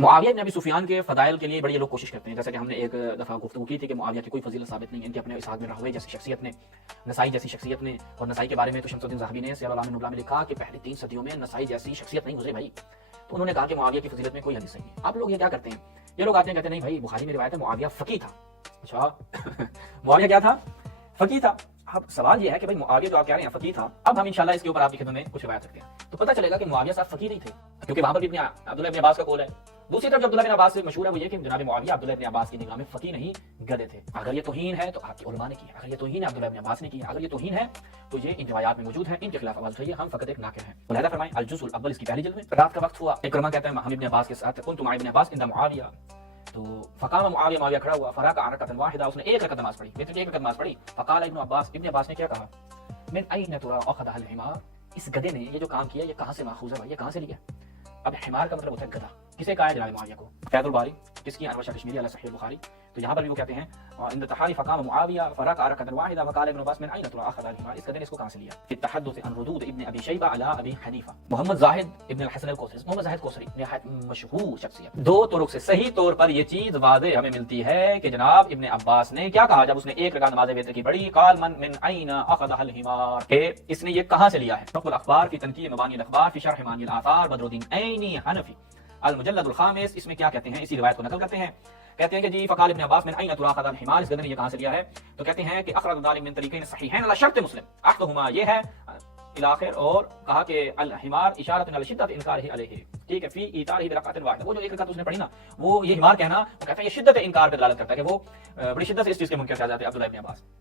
معاویہ بن ابی سفیان کے فضائل کے لیے بڑی لوگ کوشش کرتے ہیں، جیسا کہ ہم نے ایک دفعہ گفتگو کی تھی کہ معاویہ کی کوئی فضیلت ثابت نہیں، ان کے اپنے اسحاق بن راہویہ جیسی شخصیت نے، نسائی جیسی شخصیت نے، اور نسائی کے بارے میں تو شمس الدین ذہبی نے سیر اعلام النبلاء میں لکھا کہ پہلی 3 صدیوں میں نسائی جیسی شخصیت نہیں گزرے بھائی، تو انہوں نے کہا کہ معاویہ کی فضیلت میں کوئی حدیث نہیں ہے۔ اب لوگ یہ کیا کرتے ہیں، یہ لوگ آتے ہیں کہتے ہیں نہیں بھائی بخاری میں روایت ہے معاویہ فقیہ تھا۔ اچھا معاویہ کیا تھا؟ فقیہ تھا۔ اب سوال یہ ہے کہ بھائی معاویہ جو آپ کہہ رہے ہیں فقیہ تھا، اب ہم انشاءاللہ اس کے اوپر آپ کی خدمت میں کچھ روایت رکھتے ہیں تو پتہ چلے گا کہ معاویہ صاحب فقیہ نہیں تھے، کیونکہ وہاں پر بھی ابن عبداللہ ابن عباس کا قول ہے۔ دوسری طرف جو عبداللہ بن عباس سے مشہور ہے وہ یہ کہ جناب معاویہ عبداللہ بن عباس کی نگاہ میں فقیہ نہیں گدھے تھے۔ اگر یہ توہین ہے تو آپ کے علماء نے کی ہے، اگر یہ توہین ہے عبداللہ بن عباس نے کی ہے، اگر یہ توہین ہے تو یہ ان روایات میں موجود ہے، ان کے خلاف آواز اٹھائیے، ہم فقط ایک ناقل ہیں۔ ملاحظہ فرمائیں الجزء الاول اس کی پہلی جلد میں رات کا وقت ہوا، اکرمہ کہتا ہے ہم ابن عباس کے ساتھ كنت مع ابن عباس عند معاویہ، تو فقام معاویہ کھڑا ہوا، فرکع رکعۃ واحدہ، اس نے ایک رکعت نماز پڑھی، ایک رکعت نماز پڑھی، فقال ابن عباس نے کیا کہا، من این ترى اخذها الحمار، اس گدھے نے یہ جو کام کیا یہ کہاں سے ماخوذ ہے بھائی، یہ کہاں سے لیا؟ اب حمار کا مطلب ہوتا ہے گدھا، کسے کہا ہے جناب معاویہ کو؟ فیض الباری کس کی؟ انور شاہ کشمیری علی صحیح البخاری، تو یہاں پر بھی وہ کہتے ہیں عند تحاری فقام معاویہ فرکع رکعۃ واحدہ وقال ابن عباس من این ترى اخذ الحمار، اس گدھے نے اس کو کہاں سے لیا؟ فی التحدث عن ردود ابن ابی شیبہ علی ابی حنیفہ، محمد زاہد ابن الحسن الکوثری، محمد زاہد کوثری نہایت مشہور شخصیت، دو طرق سے صحیح طور پر یہ چیز واضح ہمیں ملتی ہے کہ جناب ابن عباس نے کیا کہا جب اس نے ایک رکعت نماز وتر کی پڑھی، قال من این اخذ الحمار، کہ اس نے یہ کہاں سے لیا ہے؟ نقل الاخبار فی تنقیح مبانی الاخبار فی شرح معانی الاثار، بدر الدین عینی حنفی المجلد الخامس، اس میں کیا کہتے ہیں، اسی روایت کو نقل کرتے ہیں، کہتے ہیں کہ جی فقال ابن عباس من این ترى اخذ الحمار، اس گدھے نے یہ کہاں سے لیا ہے؟ تو کہتے ہیں کہ اخرج ذلك من طریقین صحیحین علی شرط مسلم، احدهما یہ ہے الاخر، اور کہا کہ الحمار اشارۃ علی شدت انکارہ علیہ، ٹھیک ہے، فی ایتارہ برکعۃ واحدہ، وہ جو ایک رکعت اس نے پڑھی نا، وہ یہ حمار کہنا وہ کہتا ہے یہ شدت انکار پہ دلالت کرتا ہے کہ وہ بڑی شدت سے اس چیز کے منکر سے آ جاتے ہیں عبداللہ ابن عباس۔